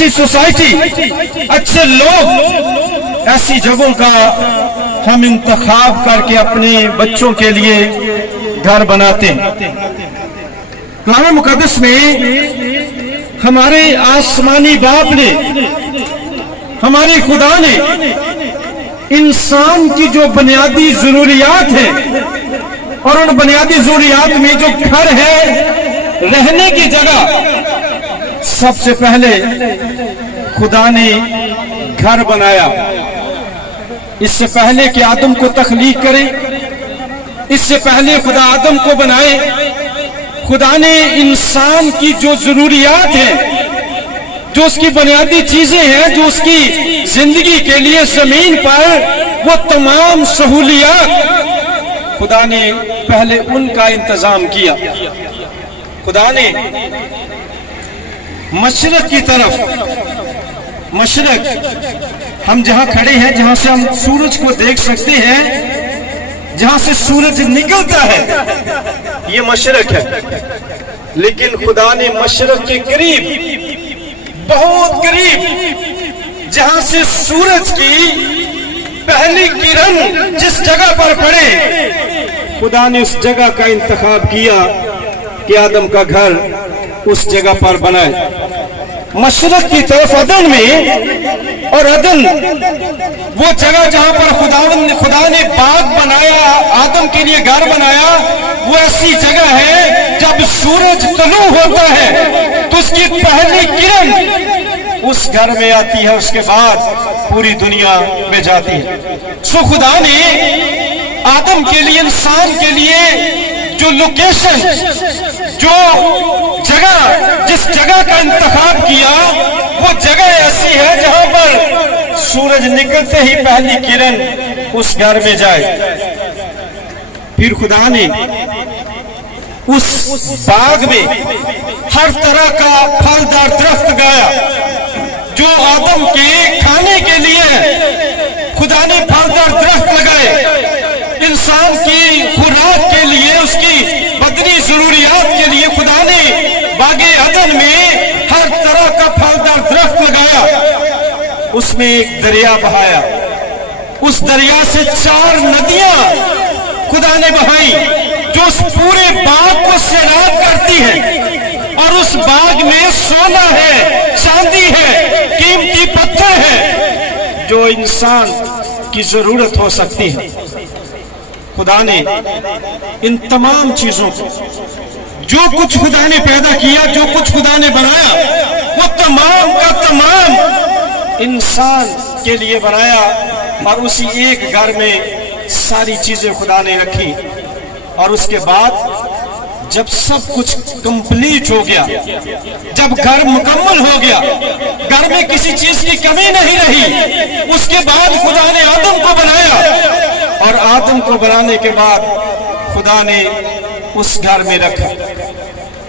अच्छी सोसाइटी, अच्छे लोग, ऐसी जगहों का हम इंतखाब करके अपने बच्चों के लिए घर बनाते हैं। कलाम मुकद्दस में हमारे आसमानी बाप ने, हमारे खुदा ने इंसान की जो बुनियादी जरूरियात है, और उन बुनियादी जरूरियात में जो घर है, रहने की जगह, सबसे पहले खुदा ने घर बनाया। इससे पहले कि आदम को तख्लीक करे, इससे पहले खुदा आदम को बनाए, खुदा ने इंसान की जो जरूरियात है, जो उसकी बुनियादी चीजें हैं, जो उसकी जिंदगी के लिए जमीन पर वो तमाम सहूलियात, खुदा ने पहले उनका इंतजाम किया। खुदा ने मशरक की तरफ, मशरक हम जहां खड़े हैं, जहां से हम सूरज को देख सकते हैं, जहां से सूरज निकलता है, ये मशरक है। लेकिन खुदा ने मशरक के करीब, बहुत करीब, जहां से सूरज की पहली किरण जिस जगह पर पड़े, खुदा ने उस जगह का इंतखाब किया कि आदम का घर उस जगह पर बनाए। मशरक की तरफ अदन में, और अदन वो जगह जहां पर खुदा ने बाग बनाया, आदम के लिए घर बनाया, वो ऐसी जगह है जब सूरज तुलू होता है तो उसकी पहली किरण उस घर में आती है, उसके बाद पूरी दुनिया में जाती है। सो खुदा ने आदम के लिए, इंसान के लिए जो लोकेशन, जो जगह, जिस जगह का इंतखाब किया, वो जगह ऐसी है जहां पर सूरज निकलते ही पहली किरण उस घर में जाए। फिर खुदा ने उस बाग में हर तरह का फलदार दरख्त लगाया, जो आदम के खाने के लिए खुदा ने फलदार दरख्त लगाए। इंसान की खुराक के लिए, उसकी बदनी जरूरियात के लिए खुदा ने बागे अदन में हर तरह का फलदार दरख्त लगाया। उसमें एक दरिया बहाया, उस दरिया से 4 नदियां खुदा ने बहाई, जो उस पूरे बाग को सैराब करती है। और उस बाग में सोना है, चांदी है, कीमती पत्थर है, जो इंसान की जरूरत हो सकती है। खुदा ने इन तमाम चीजों को, जो कुछ खुदा ने पैदा किया, जो कुछ खुदा ने बनाया, वो तमाम का तमाम इंसान के लिए बनाया। और उसी एक घर में सारी चीजें खुदा ने रखी। और उसके बाद जब सब कुछ कंप्लीट हो गया, जब घर मुकम्मल हो गया, घर में किसी चीज की कमी नहीं रही, उसके बाद खुदा ने आदम को बनाया। और आदम को बनाने के बाद खुदा ने उस घर में रखा।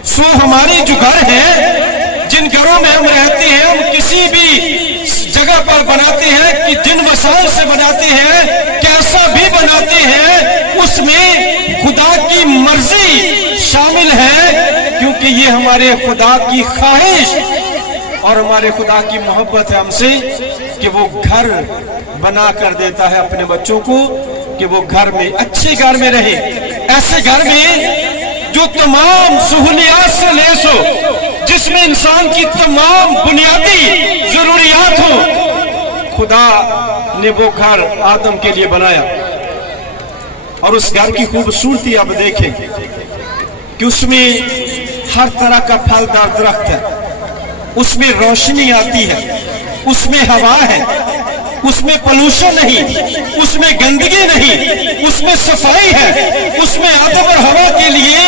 सो हमारे जो घर हैं, जिन घरों में हम रहते हैं, हम किसी भी जगह पर बनाते हैं कि जिन वसाइल से बनाते हैं, कैसा भी बनाते हैं, उसमें खुदा की मर्जी शामिल है, क्योंकि ये हमारे खुदा की ख्वाहिश और हमारे खुदा की मोहब्बत है हमसे, कि वो घर बना कर देता है अपने बच्चों को, कि वो घर में, अच्छे घर में रहे, ऐसे घर में जो तमाम सहूलियात से लैस हो, जिसमें इंसान की तमाम बुनियादी जरूरियात हो। खुदा ने वो घर आदम के लिए बनाया। और उस घर की खूबसूरती अब देखें कि उसमें हर तरह का फलदार दरख्त है, उसमें रोशनी आती है, उसमें हवा है, उसमें पोल्यूशन नहीं, उसमें गंदगी नहीं, उसमें सफाई है, उसमें आदम और हवा के लिए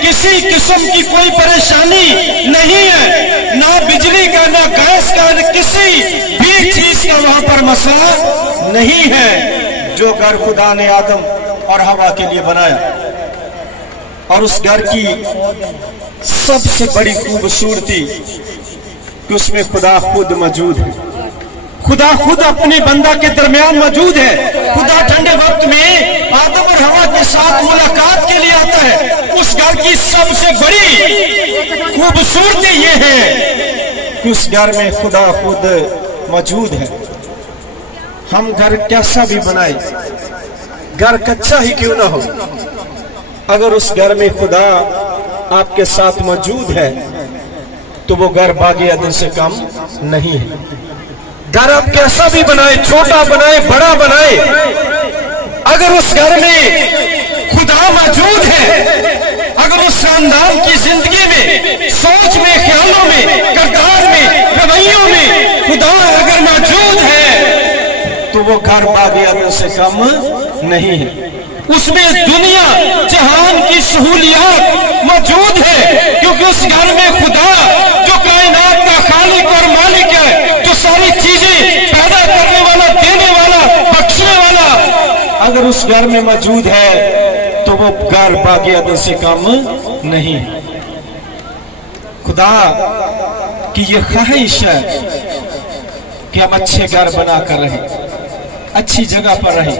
किसी किस्म की कोई परेशानी नहीं है, ना बिजली का, ना गैस का, ना किसी भी चीज का वहां पर मसला नहीं है, जो घर खुदा ने आदम और हवा के लिए बनाया। और उस घर की सबसे बड़ी खूबसूरती कि उसमें खुदा खुद मौजूद है। खुदा खुद अपने बंदा के दरमियान मौजूद है। खुदा ठंडे वक्त में आदम और हवा के साथ मुलाकात के लिए आता है। उस घर की सबसे बड़ी खूबसूरती ये है कि उस घर में खुदा खुद मौजूद है। हम घर कैसा भी बनाए, घर कच्चा ही क्यों ना हो, अगर उस घर में खुदा आपके साथ मौजूद है तो वो घर बागी अदन से कम नहीं है। घर आप कैसा भी बनाए, छोटा बनाए, बड़ा बनाए, अगर उस घर में खुदा मौजूद है, अगर उस खानदान की जिंदगी में, सोच में, ख्यालों में, किरदार में, रवैयों में खुदा अगर मौजूद है तो वो घर बागी अदन से कम नहीं है। उसमें दुनिया जहान की सहूलियात मौजूद है, क्योंकि उस घर में खुदा जो कायनात का खालिक और मालिक है, जो सारी चीजें पैदा करने वाला, देने वाला, बख्शने वाला, अगर उस घर में मौजूद है तो वो घर बागी अदन से कम नहीं है। खुदा की ये ख्वाहिश है कि हम अच्छे घर बनाकर रहें, अच्छी जगह पर रहें,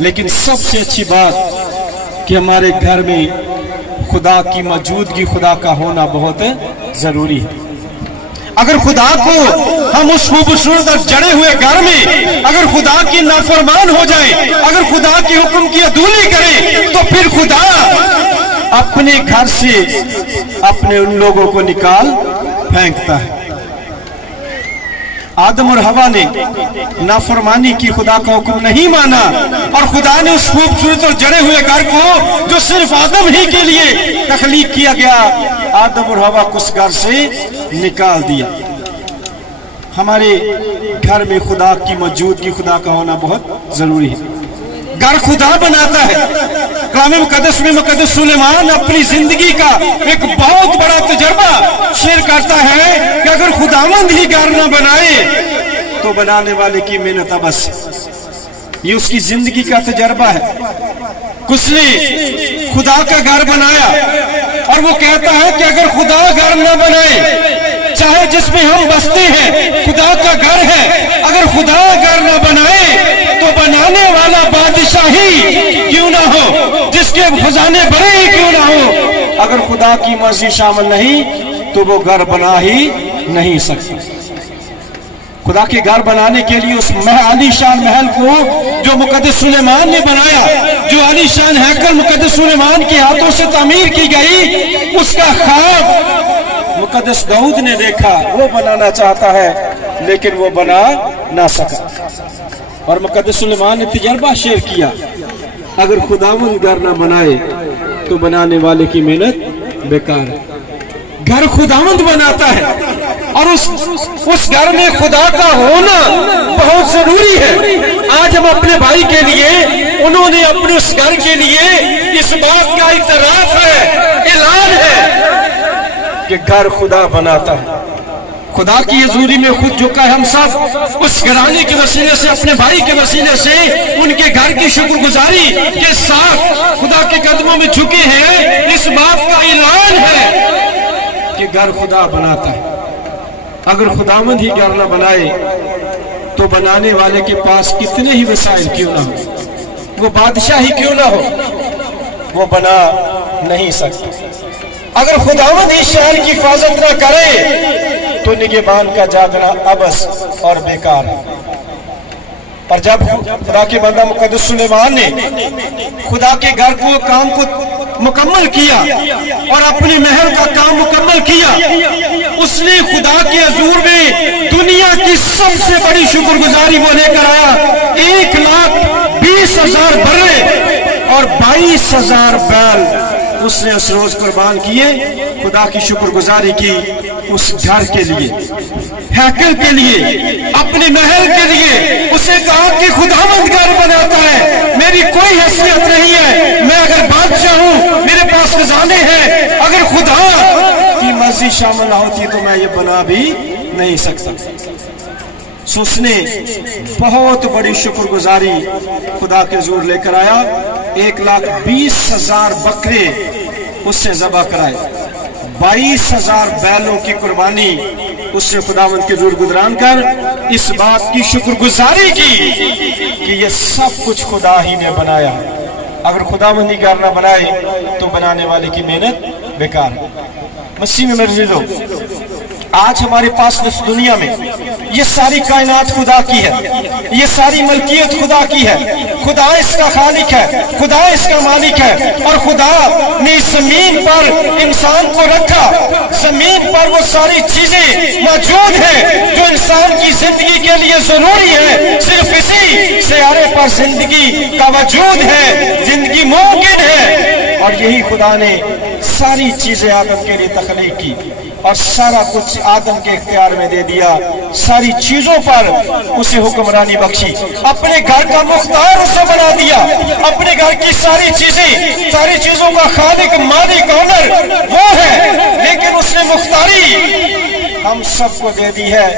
लेकिन सबसे अच्छी बात कि हमारे घर में खुदा की मौजूदगी, खुदा का होना बहुत जरूरी है। अगर खुदा को हम उस खूबसूरत और जड़े हुए घर में अगर खुदा की नाफरमान हो जाए, अगर खुदा के हुक्म की अदूली करें, तो फिर खुदा अपने घर से अपने उन लोगों को निकाल फेंकता है। आदम और हवा ने नाफरमानी की, खुदा का हुक्म नहीं माना, और खुदा ने उस खूबसूरत और जड़े हुए घर को जो सिर्फ आदम ही के लिए तख्लीक किया गया, आदम और हवा को उस घर से निकाल दिया। हमारे घर में खुदा की मौजूदगी, खुदा का होना बहुत जरूरी है। घर खुदा बनाता है। कलाम मुकद्दस में मुकद्दस सुलेमान अपनी जिंदगी का एक बहुत बड़ा तजर्बा शेयर करता है कि अगर खुदावंद ही घर न बनाए तो बनाने वाले की मेहनत अबस। ये उसकी जिंदगी का तजर्बा है। उसने खुदा का घर बनाया और वो कहता है कि अगर खुदा घर न बनाए, चाहे जिसमें हम बसते हैं खुदा का घर है, अगर खुदा घर न बनाए तो बनाने वाला बादशाह ही क्यों ना हो, जिसके खजाने बड़े ही क्यों ना हो, अगर खुदा की मर्जी शामिल नहीं तो वो घर बना ही नहीं सकता। खुदा के घर बनाने के लिए उस आलीशान महल को जो मुकद्दस सुलेमान ने बनाया, जो आलीशान हैकल मुकद्दस सुलेमान के हाथों से तामीर की गई, उसका ख्वाब मुकद्दस दाऊद ने देखा, वो बनाना चाहता है लेकिन वो बना ना सका। और मुकद्दस सुलेमान ने तजर्बा शेयर किया, अगर खुदावंद घर ना बनाए तो बनाने वाले की मेहनत बेकार है। घर खुदावंद बनाता है और उस घर में खुदा का होना बहुत जरूरी है। आज हम अपने भाई के लिए, उन्होंने अपने उस घर के लिए इस बात का इतराफ है, ऐलान है कि घर खुदा बनाता है। खुदा की हजूरी में खुद झुका है। हम सब उस घराने के वसीले से, अपने भाई के वसीले से, उनके घर की शुक्रगुजारी के साथ खुदा के कदमों में झुके हैं। इस बात का ऐलान है कि घर खुदा बनाता है। अगर खुदावंद ही घर न बनाए तो बनाने वाले के पास कितने ही वसाइल क्यों ना हो, वो बादशाह ही क्यों ना हो, वो बना नहीं सकता। अगर खुदावंद ही शहर की हिफाजत न करे तो निगहबान का जागना अबस और बेकार है। पर जब खुदा के बंदा मुकद्दस सुलेमान ने खुदा के घर को, काम को मुकम्मल किया और अपने महल का काम मुकम्मल किया, उसने खुदा के हजूर में दुनिया की सबसे बड़ी शुक्रगुजारी वो लेकर आया। 1,20,000 बर्रे और 22,000 बैल उसने उस रोज कुर्बान किए, खुदा की शुक्रगुजारी की उस घर के लिए, हैकल के लिए, अपने महल के लिए। उसे कहा कि खुदावंद घर बनाता है, मेरी कोई हैसियत नहीं है, मैं अगर बादशाह हूं, मेरे पास खजाने हैं, अगर खुदा की मर्जी शामिल ना होती तो मैं ये बना भी नहीं सकता। सो उसने बहुत बड़ी शुक्रगुजारी खुदा के हुजूर लेकर आया। 1,20,000 बकरे उससे ज़बह कराए, 22,000 बैलों की कुर्बानी उसने खुदावंद के हुजूर गुजरान कर इस बात की शुक्रगुजारी की कि ये सब कुछ खुदा ही ने बनाया। अगर खुदावंद ही घर ना बनाए तो बनाने वाले की मेहनत बेकार है। मसीह में मेरे लोग, आज हमारे पास इस दुनिया में ये सारी कायनात खुदा की है, ये सारी मलकियत खुदा की है, खुदा इसका खालिक है, खुदा इसका मालिक है। और खुदा ने इस जमीन पर इंसान को रखा, जमीन पर वो सारी चीजें मौजूद हैं जो इंसान की जिंदगी के लिए जरूरी है। सिर्फ इसी सियारे पर जिंदगी का वजूद है, जिंदगी मुमकिन है। और यही खुदा ने सारी चीजें आदम के लिए तख्लीक की और सारा कुछ आदम के इख्तियार में दे दिया, सारी चीजों पर उसे हुक्मरानी बख्शी, अपने घर का मुख्तार उसे बना दिया, अपने घर की सारी चीजों का खालिक मालिक ओनर वो है। लेकिन उसने मुख्तारी हम सबको दे दी है।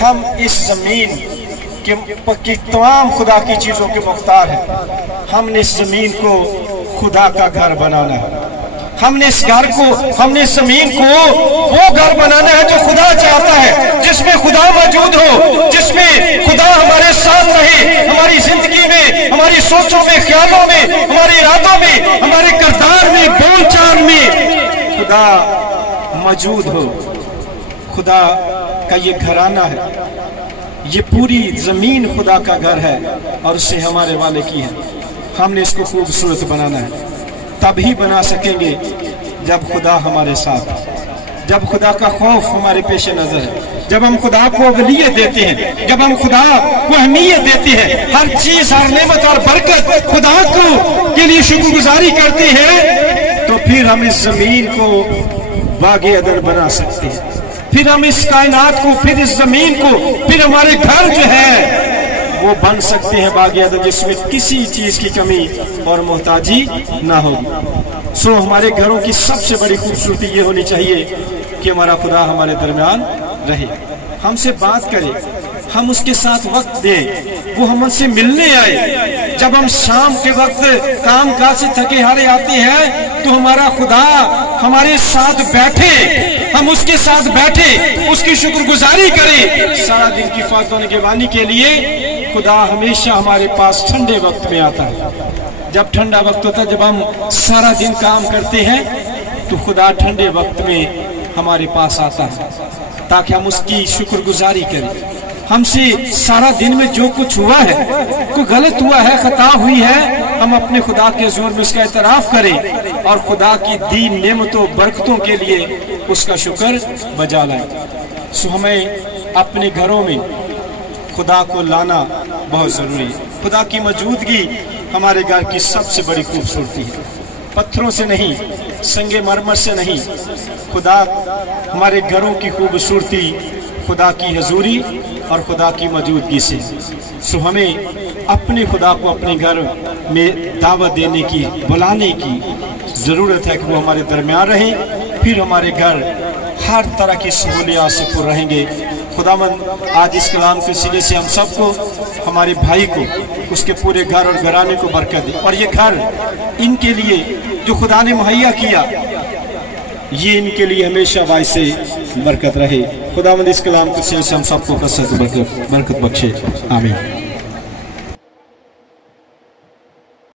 हम इस जमीन की तमाम खुदा की चीजों के मुख्तार हैं। हमने इस जमीन को खुदा का घर बनाना है। हमने इस जमीन को वो घर बनाना है जो खुदा चाहता है, जिसमें खुदा मौजूद हो, जिसमें खुदा हमारे साथ रहे, हमारी जिंदगी में, हमारी सोचों में, ख्यालों में, हमारे इरादों में, हमारे किरदार में, बोलचाल में खुदा मौजूद हो। खुदा का ये घराना है, ये पूरी जमीन खुदा का घर है और उसे हमारे वाले की है। हमने इसको खूबसूरत बनाना है। तभी बना सकेंगे जब खुदा हमारे साथ, जब खुदा का खौफ हमारे पेश नजर है, जब हम खुदा को अवलियत देते हैं, जब हम खुदा को अहमियत देते हैं, हर चीज, हर नेमत और बरकत खुदा को के लिए शुक्रगुजारी करते हैं, तो फिर हम इस जमीन को बागे अदर बना सकते हैं। फिर हम इस कायनात को, फिर इस जमीन को, फिर हमारे घर जो है वो बन सकते हैं बागे अदर, जिसमें किसी चीज की कमी और मोहताजी ना होगी। सो हमारे घरों की सबसे बड़ी खूबसूरती ये होनी चाहिए कि हमारा खुदा हमारे दरमियान रहे, हमसे बात करे, हम उसके साथ वक्त दें, वो हमसे मिलने आए। जब हम शाम के वक्त काम काज से थके हारे आते हैं तो हमारा खुदा हमारे साथ बैठे, हम उसके साथ बैठे, उसकी शुक्रगुजारी करें। सारा दिन की फातों निगहबानी के लिए खुदा हमेशा हमारे पास ठंडे वक्त में आता है। जब ठंडा वक्त होता है, जब हम सारा दिन काम करते हैं, तो खुदा ठंडे वक्त में हमारे पास आता है ताकि हम उसकी शुक्रगुजारी करें। हमसे सारा दिन में जो कुछ हुआ है, कोई गलत हुआ है, खता हुई है, हम अपने खुदा के जोर में उसका इतराफ करें और खुदा की दी नेमतों बरकतों के लिए उसका शुक्र बजा लाएं। सो हमें अपने घरों में खुदा को लाना बहुत जरूरी है। खुदा की मौजूदगी हमारे घर की सबसे बड़ी खूबसूरती है। पत्थरों से नहीं, संगे मरमर से नहीं, खुदा हमारे घरों की खूबसूरती खुदा की हजूरी और खुदा की मौजूदगी से। सो हमें अपने खुदा को अपने घर में दावत देने की, बुलाने की जरूरत है कि वो हमारे दरमियान रहे। फिर हमारे घर हर तरह की सहूलियात से पुर रहेंगे। खुदावंद आज इस कलाम के सिले से हम सबको, हमारे भाई को, उसके पूरे घर और घराने को बरकत दे। और ये घर इनके लिए जो खुदा ने मुहैया किया, ये इनके लिए हमेशा वाइसे बरकत रहे। खुदावंद इस कलाम के सिले से हम सबको कसरत बरकत बख्शे। आमीन।